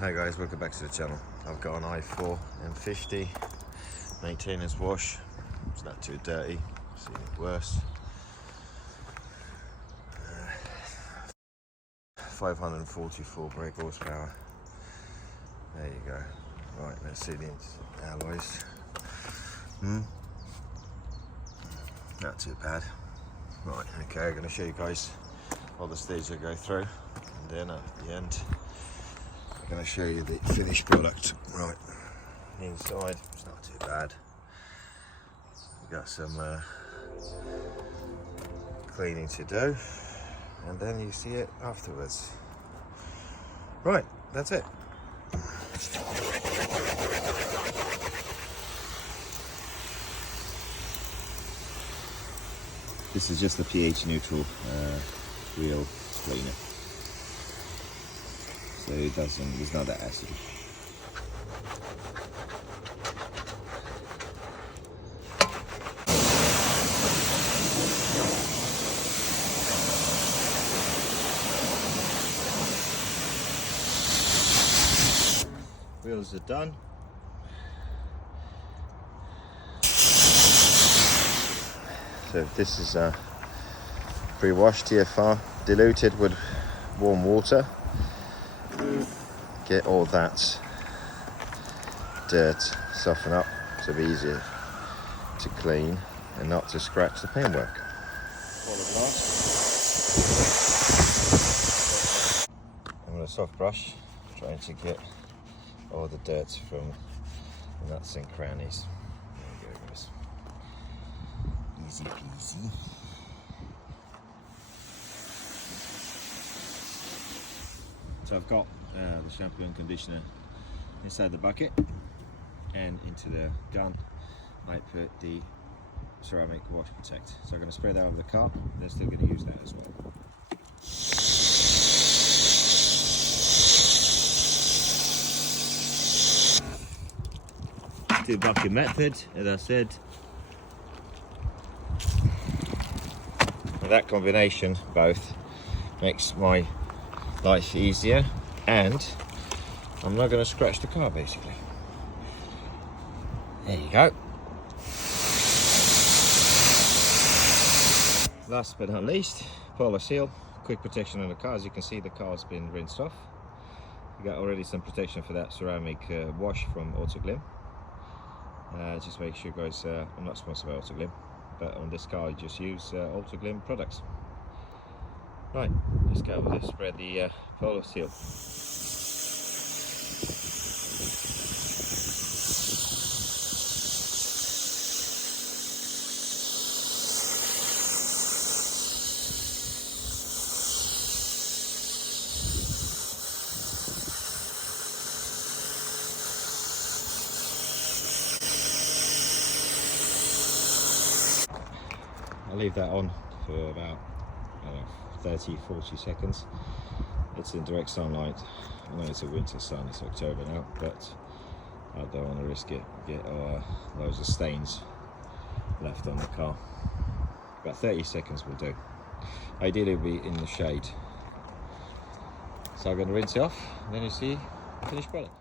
Hi guys, welcome back to the channel. I've got an i4 M50 Maintaince Wash. It's not too dirty, I've seen it worse. 544 brake horsepower. There you go. Right, let's see the alloys. Not too bad. Right, okay, I'm going to show you guys all the stages I go through, and then at the end I'm going to show you the finished product. Right, inside it's not too bad. We've got some cleaning to do, and then you see it afterwards. Right, that's it. This is just a pH neutral wheel cleaner, so it's not that acidy. Wheels are done. So this is pre-washed TFR, diluted with warm water. Get all that dirt soften up to be easier to clean and not to scratch the paintwork. I'm with a soft brush, trying to get all the dirt from the nuts and crannies. There you go, guys. Easy peasy. So I've got the shampoo and conditioner inside the bucket, and into the gun I put the ceramic wash protect. So I'm going to spray that over the car. They're still going to use that as well. Two bucket method, as I said. And that combination both makes my life easier, and I'm not going to scratch the car basically. There you go. Last but not least, polar seal, quick protection on the car. As you can see, the car's been rinsed off. You got already some protection for that ceramic wash from Autoglym. Just make sure, guys, I'm not sponsored by Autoglym, but on this car I just use Autoglym products. Right, let's go with this. Spread the polar seal. I'll leave that on for about 30-40 seconds. It's in direct sunlight. I know it's a winter sun, it's October now, but I don't want to risk it, get loads of stains left on the car. About 30 seconds will do. Ideally it'll be in the shade. So I'm going to rinse it off, and then you see the finished product.